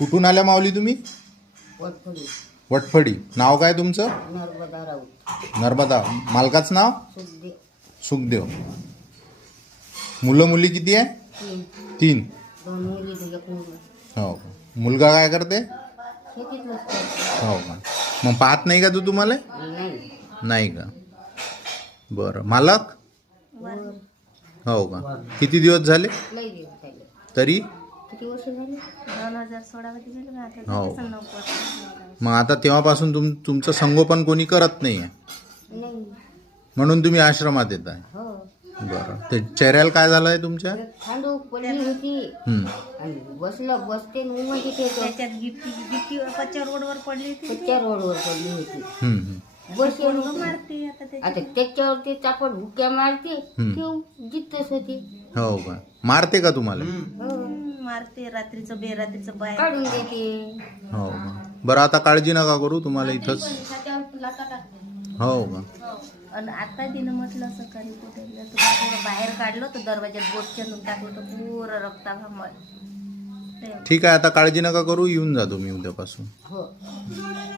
कुठून आल्या माऊली तुम्ही? वटफडी वटफडी. नाव काय तुमचं? नर्मदा राऊत नर्मदा. मालकाचं नाव? सुखदेव सुखदेव. मुलं मुली किती आहे? 3 3. 2 मुली 1 मुलगा. हो. मुलगा काय करते? शेतीत नसतात. हो का. मग पाहत नाही का तू तुम्हाला? नाही नाही का. बरं. मालक? वर हो का. किती दिवस झाले लई दिवस झाले. तरी? किती वर्ष झाले? 2016 मध्ये गेलो ना आता हो. झाले 9 वर्ष. मग आता तेव्हापासून तुमचं संगोपन कोणी करत नाही आहे, नाही. म्हणून तुम्ही आश्रमात येत आहे. हो बरं. ते चेहऱ्याला काय झालं आहे तुमच्या? खांदू पडली होती हं. आणि बसते मध्ये ते त्याच्यात गिफ्टी कच्च्या रोडवर पडली होती कच्च्या रोडवर पडली होती. हं, हं. बस पोरगं मारते आता ते. आता त्याच्यावरती चापट हुक्या मारते ठेव जितच होती. हो का. मारते का तुम्हाला? हो मारते रात्रीचं बेरात्रीचं बाहेर काढून देते. हो का. बरं, आता काळजी नका करू, तुम्हाला इथंच. त्याच्यावर लाथा टाकते. हो का. आणि आता तिनं म्हटलं सकाळी कुठे गेलं तुला थोडं बाहेर काढलं तर दरवाज्यात बोट चंदून टाकलं तर पुरं रक्ताभामळ. ठीक आहे, आता काळजी नका करू, येऊन जा तुम्ही उद्यापासून. हो